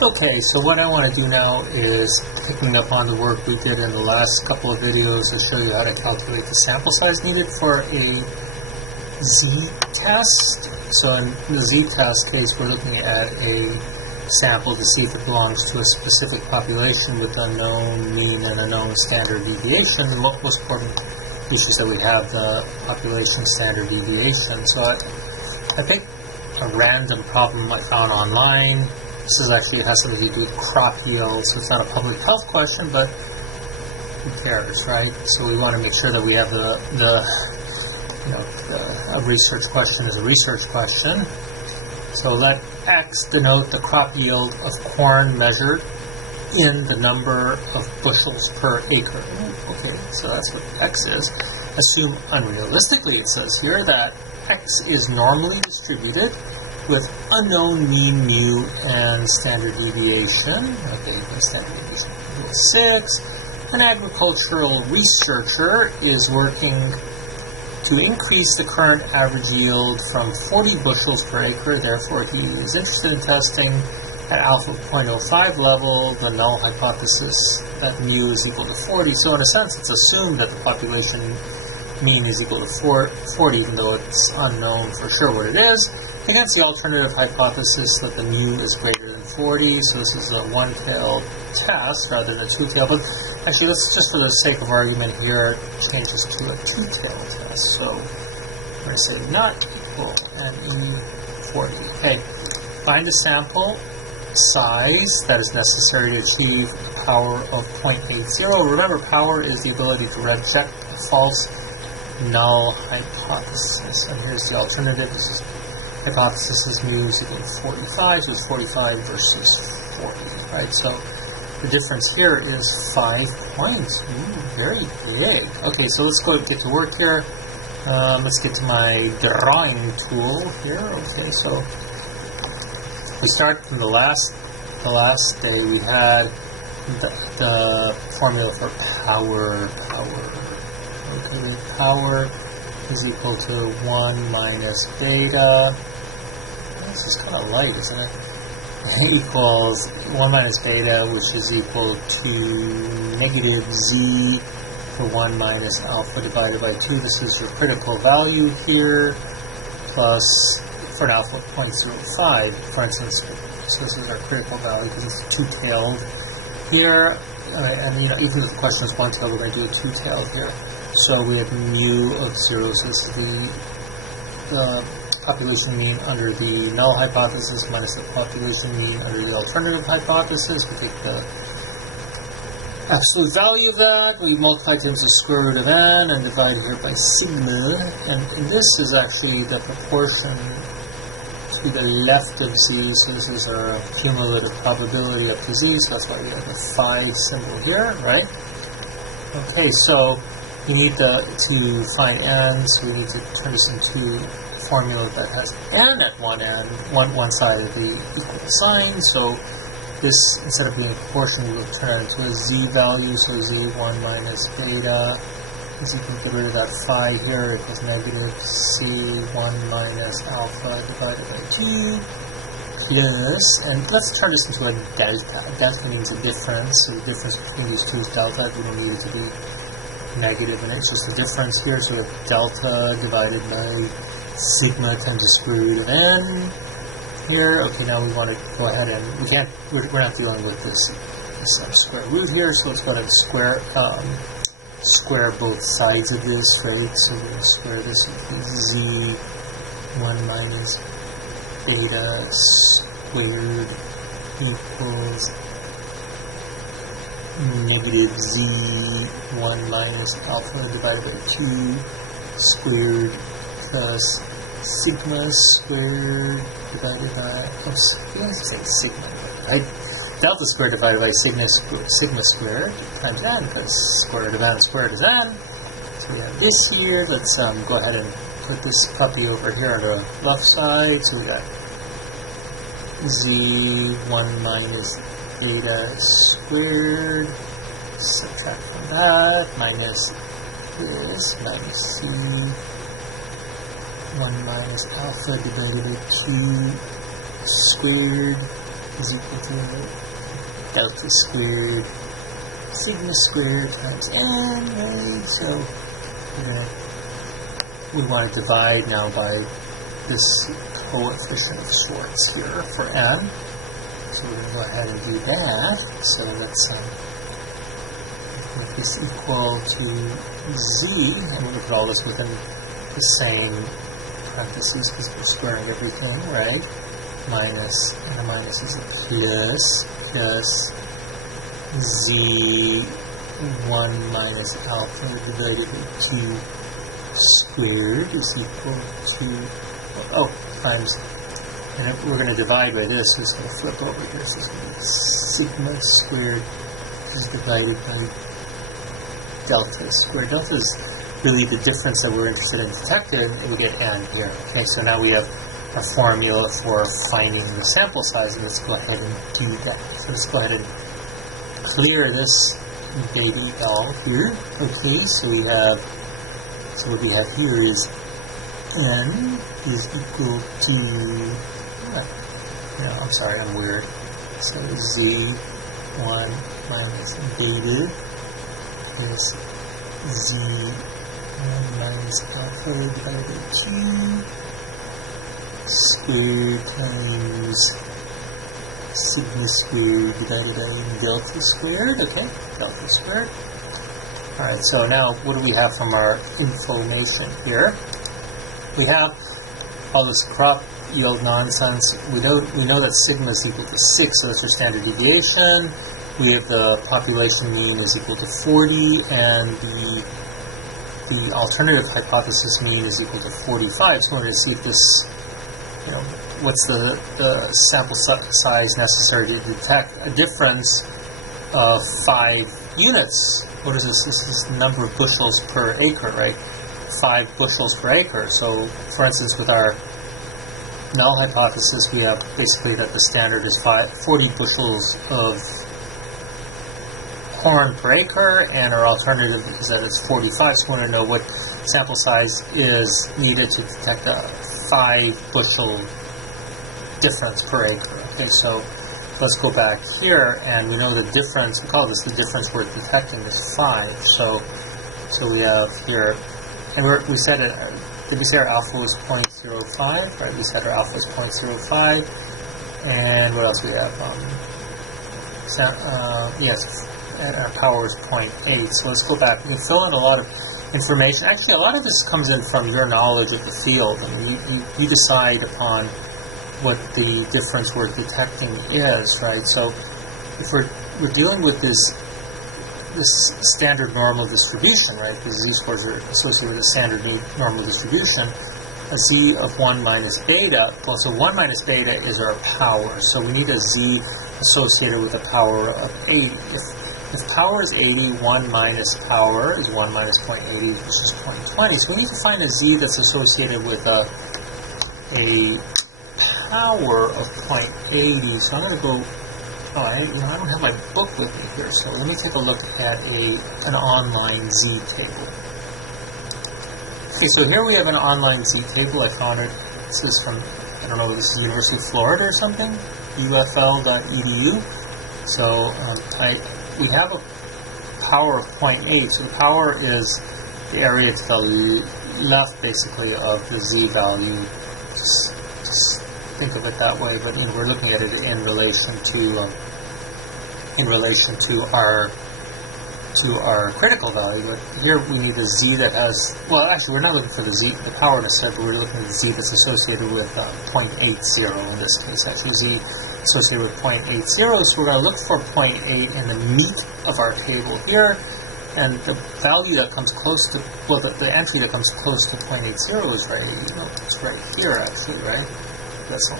Okay, so what I want to do now is picking up on the work we did in the last couple of videos to show you how to calculate the sample size needed for a z-test. So in the z-test case, we're looking at a sample to see if it belongs to a specific population with a known mean and a known standard deviation. The most important issues that we have, the population standard deviation. So I picked a random problem I found online. This is actually, it has something to do with crop yield, so it's not a public health question, but who cares, right? So we want to make sure that we have a research question is a research question. So let X denote the crop yield of corn measured in the number of bushels per acre. Okay, so that's what X is. Assume unrealistically, it says here, that X is normally distributed with unknown mean mu and standard deviation. Okay, the standard deviation equals 6. An agricultural researcher is working to increase the current average yield from 40 bushels per acre. Therefore, he is interested in testing at alpha 0.05 level the null hypothesis that mu is equal to 40. So in a sense, it's assumed that the population mean is equal to 40, even though it's unknown for sure what it is, against the alternative hypothesis that the mu is greater than 40. So this is a one-tailed test rather than a two-tailed. But actually, let's just for the sake of argument here, change this to a two-tailed test. So we're going to say not equal and E40. Okay, find the sample size that is necessary to achieve a power of 0.80. Remember, power is the ability to reject a false null hypothesis. And here's the alternative. This is hypothesis is mu is equal to 45, so it's 45 versus 40, right? So the difference here is 5 points. Ooh, very big. Okay, so let's go get to work here. Let's get to my drawing tool here. Okay, so we start from the last day. We had the formula for power. Okay, power is equal to 1 minus beta. This is kind of light, isn't it? Equals 1 minus beta, which is equal to negative z for 1 minus alpha divided by 2. This is your critical value here, plus for an alpha of 0.05, for instance. So this is our critical value because it's two-tailed here. And even if the question is one-tailed, we're going to do a two-tailed here. So we have mu of 0, so this is the population mean under the null hypothesis minus the population mean under the alternative hypothesis. We take the absolute value of that, we multiply times the square root of n and divide here by sigma. And this is actually the proportion to the left of z, so this is our cumulative probability up to z, so that's why we have the phi symbol here, right? Okay, so we need to find n, so we need to turn this into a formula that has n at one end, one side of the equal sign. So this, instead of being a proportion, we will turn it into a z value, so z1 minus beta is equal to, get rid of that phi here, equals negative c1 minus alpha divided by 2 plus, and let's turn this into a delta. Delta means a difference, so the difference between these two is delta. We don't need it to be negative, and it's just the difference here, so we have delta divided by sigma times the square root of n here. Okay, now we want to go ahead and we're not dealing with this square root here, so let's go ahead and square both sides of this, right? So we're going to square this with z1 minus beta squared equals negative z1 minus alpha divided by 2 squared plus sigma squared divided by, let's say sigma, right? Delta squared divided by sigma squared times n, because square root of n squared is n. So we have this here. Let's go ahead and put this puppy over here on the left side. So we got z1 minus beta squared, subtract from that, minus this, minus c1 minus alpha divided by 2 squared is equal to delta squared sigma squared times n, right? So we want to divide now by this coefficient of sorts here for n. So we're going to go ahead and do that. So let's make this equal to z, and we're going to put all this within the same parentheses because we're squaring everything, right? Minus, and the minus is a plus z1 minus alpha divided by 2 squared is equal to, times, and if we're going to divide by this, so it's going to flip over here, so it's going to be sigma squared is divided by delta squared. Delta is really the difference that we're interested in detecting, and we get n here. Okay, so now we have a formula for finding the sample size, and let's go ahead and do that. So let's go ahead and clear this baby L here. Okay, so we have, so what we have here is n is equal to, no, I'm sorry, I'm weird. So z1 minus beta is z1 minus alpha divided by 2 squared times sigma squared divided by delta squared. Okay, delta squared. Alright, so now what do we have from our information here? We have all this crop yield nonsense. We know that sigma is equal to 6, so that's our standard deviation. We have the population mean is equal to 40, and the alternative hypothesis mean is equal to 45. So we're going to see if this, what's the sample size necessary to detect a difference of 5 units. What is this? This is the number of bushels per acre, right? 5 bushels per acre. So, for instance, with our null hypothesis, we have basically that the standard is 40 bushels of corn per acre, and our alternative is that it's 45. So we want to know what sample size is needed to detect a 5 bushel difference per acre. Okay, so let's go back here, and we know the difference, we call this the difference we're detecting is 5. So we have here, and we said it, did we say our alpha was 0.05? Right, we said our alpha is 0.05. And what else we have? Yes, and our power is 0.8. So let's go back. We can fill in a lot of information. Actually, a lot of this comes in from your knowledge of the field. I mean, you decide upon what the difference we're detecting is, right? So if we're dealing with this standard normal distribution, right? Because z-scores are associated with a standard normal distribution. A z of 1 minus beta, well, so 1 minus beta is our power. So we need a z associated with a power of 80. If power is 80, 1 minus power is 1 minus 0.80, which is 0.20. So we need to find a z that's associated with a power of 0.80. So I'm going to go, I don't have my book with me here, so let me take a look at an online z table. Okay, so here we have an online z table. I found it. This is from, I don't know, this is University of Florida or something, ufl.edu. So we have a power of 0.8. So the power is the area to the left, basically, of the z value. Just think of it that way. But we're looking at it in relation to our critical value. But here we need a z that has, well, actually we're not looking for the power necessarily, but we're looking at the z that's associated with 0.80 in this case. Actually, z associated with 0.80. So we're going to look for 0.8 in the meat of our table here, and the value that comes close to, well, the entry that comes close to 0.80 is right, it's right here actually, right? That's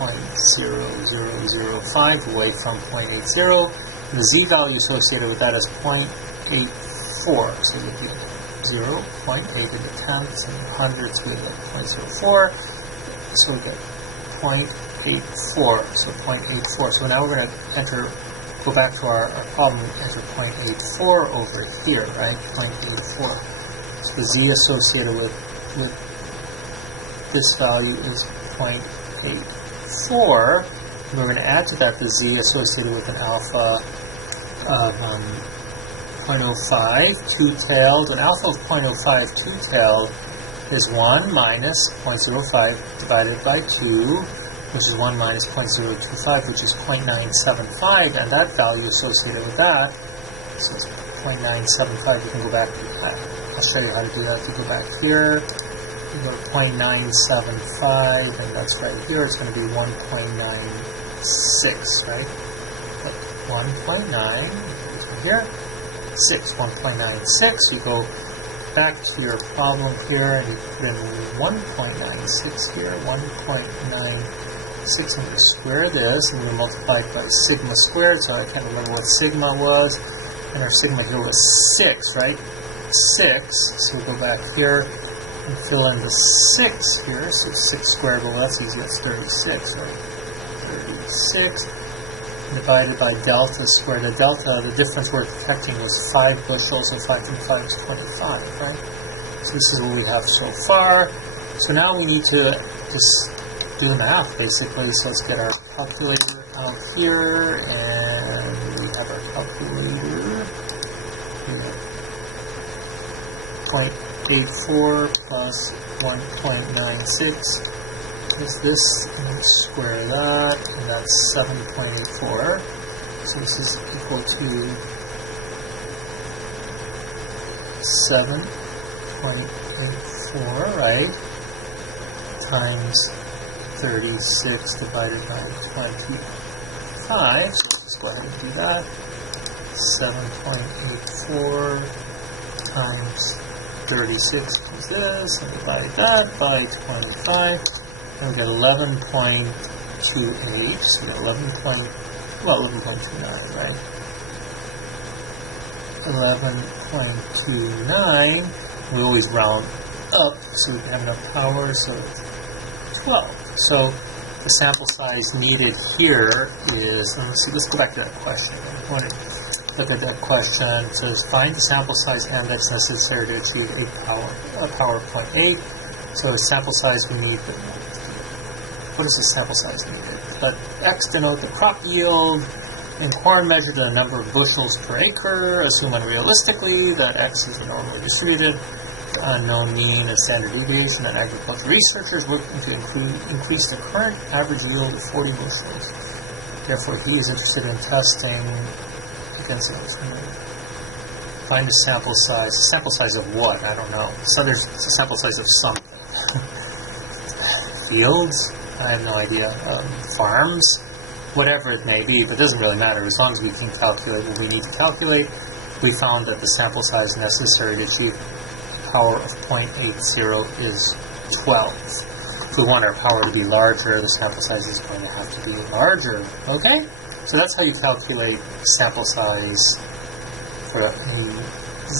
only 0.0005 away from 0.80. The z value associated with that is 0.84. So we get 0.8 in the tenths and hundreds, we get 0.04. So we get 0.84. So 0.84. So now we're going to go back to our problem, enter 0.84 over here, right? 0.84. So the z associated with this value is 0.84. We're going to add to that the z associated with an alpha of 0.05 two-tailed. An alpha of 0.05 two-tailed is 1 minus 0.05 divided by 2, which is 1 minus 0.025, which is 0.975, and that value associated with that, so it's 0.975, you can go back, I'll show you how to do that. You go back here, you go to 0.975, and that's right here, it's going to be 1.96, right? But 1.9, here, 1.96, you go back to your problem here, and you put in 1.96 here, 1.96, I'm going to square this, and we're going to multiply it by sigma squared, so I can't remember what sigma was, and our sigma here was 6, right? 6, so we'll go back here and fill in the 6 here, so 6 squared, well that's easy, that's 36, right? 36 divided by delta squared. The delta, the difference we're detecting was 5 bushels, so 5 times 5 is 25, right? So this is what we have so far. So now we need to just do the math, basically. So let's get our calculator out here, and we have our calculator. We have 0.84 plus 1.96 is this, and let's square that, and that's 7.84. So this is equal to 7.84, right? Times 36 divided by 25. So let's go ahead and do that. 7.84 times 36 is this, and divide that by 25. And we get 11.28, so we get 11.29, right? 11.29, we always round up so we can have enough power, so 12. So the sample size needed here is, let's go back to that question. I want to look at that question. It says, find the sample size n that's necessary to achieve a power of 0.8. So the sample size we need, what is the sample size needed? Let x denote the crop yield in corn measured in the number of bushels per acre. Assume unrealistically that x is normally distributed, unknown mean and standard deviation, that agricultural researchers working to increase the current average yield of 40 bushels. Therefore, he is interested in testing against those. Find the sample size. The sample size of what? I don't know. So there's a sample size of something. Fields? I have no idea. Farms? Whatever it may be, but it doesn't really matter. As long as we can calculate what we need to calculate, we found that the sample size necessary to achieve a power of 0.80 is 12. If we want our power to be larger, the sample size is going to have to be larger. Okay? So that's how you calculate sample size for a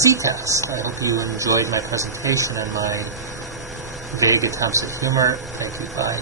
z-test. I hope you enjoyed my presentation and my vague attempts at humor. Thank you. Bye.